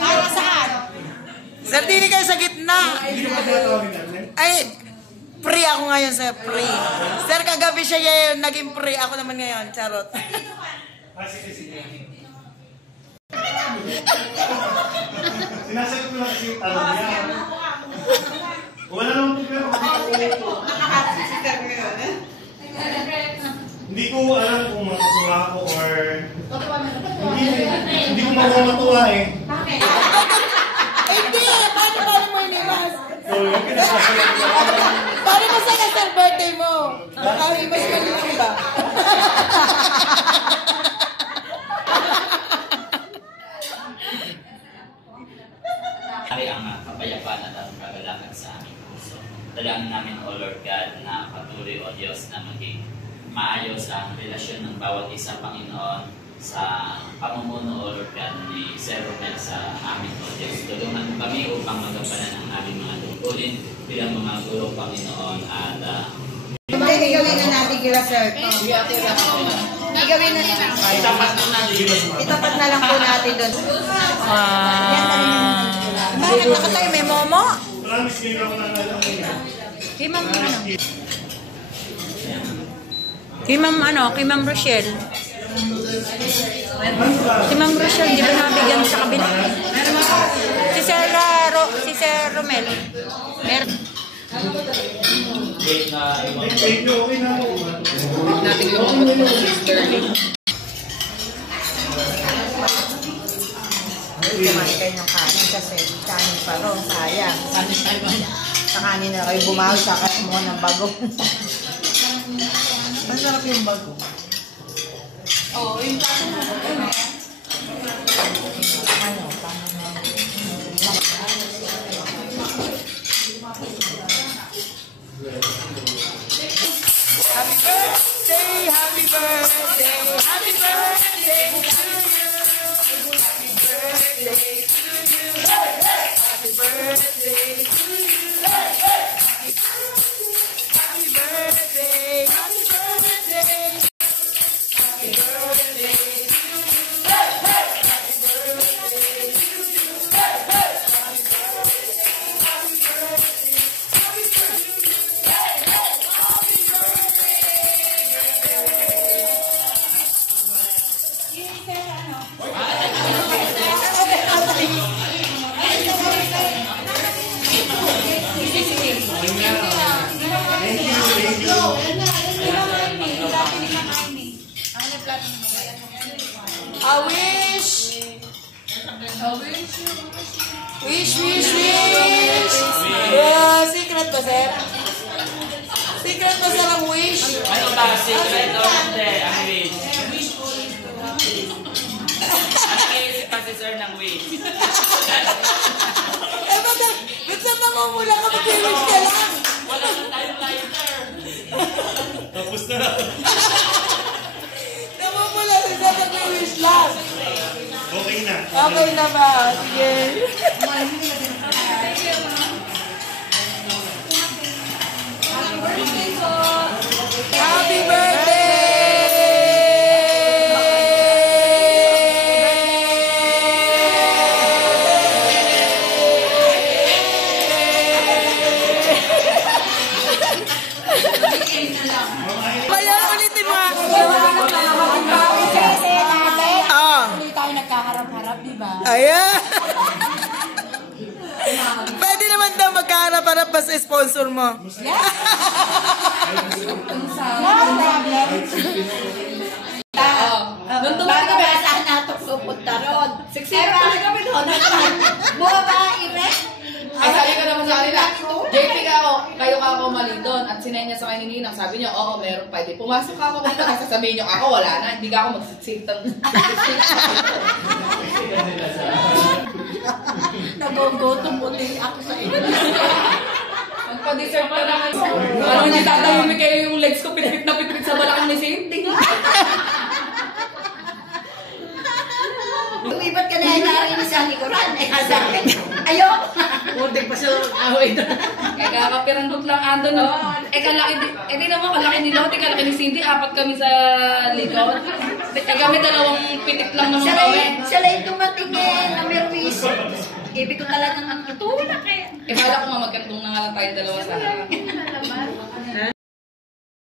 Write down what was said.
Para saan? Sir, dili kayo sa gitna. Ay, free ako ngayon, sir. Free. Sir, kagabi siya yung naging free. Ako naman ngayon. Charot. Sinasagot ko lang kasi yung tanong niya. Wala naman po pero hindi ko alam kung matutuwa ako or hindi ko matutuwa eh. Bakit? Hindi! Paano mo iniwas? So, yung pinasasagot ko. Paano mo sa kasal birthday mo? Nakaiwas ka nila ba? Ari ang kapayapaan at ang kagalakan sa aming puso. Dalangin namin, O Lord God, na patuloy, O Diyos, na maging maayos ang relasyon ng bawat isa, Panginoon, sa pamumuno, O Lord God, ni Sir Romel sa amin, O Diyos. Tulungan mo kami upang magampanan ang aming mga tungkulin bilang mga guro, Panginoon, at Hindi, igawin na natin kila sir. Igawin na natin. Itapat na lang po natin doon. Bakit nakatayo? May momo? Kay Ma'am Kay Ma'am Rochelle. Si Ma'am Rochelle, di ba nabigyan sa kabila? Si Sir Romel. Meron. Kumain kayo ng kanin kasi kanin pa ron, sayang. Sa kanin na kayo bumawi, sakas mo ng bago. Masarap yung bago. Oo, yung tanong mo. Ano, Happy birthday, happy birthday, happy birthday to you. Happy birthday to you. Happy birthday to you. Happy birthday, happy birthday. Happy birthday to you. Happy birthday to you. I wish. Wish. Yeah, secret ba, sir? Secret ba, sir, ang wish? ano ba? Secret o hindi? Ang wish. Nakiisip pa si Sir ng wish. Ba't sa mamumula ka, mag-wish ka lang? Wala na tayong lighter. Tapos na. Namumula si sir, mag-wish lang. Okay na. Okay na ba? Sige. Happy Kaya ulitin mo. Hindi tayo nagkaharap-harap, di ba? Ayan. Pwede naman daw magkaharap-harap pa sa sponsor mo. Yes! Nung tumabi kami, saan natin pupunta ron? Siksira kami kami doon. Buha ba, Ire? Ay, sabi ko naman sa kanila, JP ka ako, kayo ka ako mali doon. At sinay niya sa kanya ni Ninang, sabi niya, oo, meron pa. Di pumasok ka ako dito, sasabihin niyo, ako wala na, hindi ka ako magsiksitang. Nagugutom ulit ako sa inyo. Magpa-dessert ka naman. Parang hindi tatahimik kayo yung legs ko, pinipit na pipit sa balakang ni Sinting. Lumibat ka na yung narinig sa likuran. Eh, sabi, ayoko. Muntik pa siya away doon. Kaya kakapirang lang andun. di naman kalaki ni Lottie, kalaki ni Cindy, apat kami sa likod. Kami dalawang pitik lang naman kami. Siya lang dumating na merwis. Ibig ko talagang ang tutulak eh. Kala ko nga magkantong na nga lang tayong dalawa sa harap.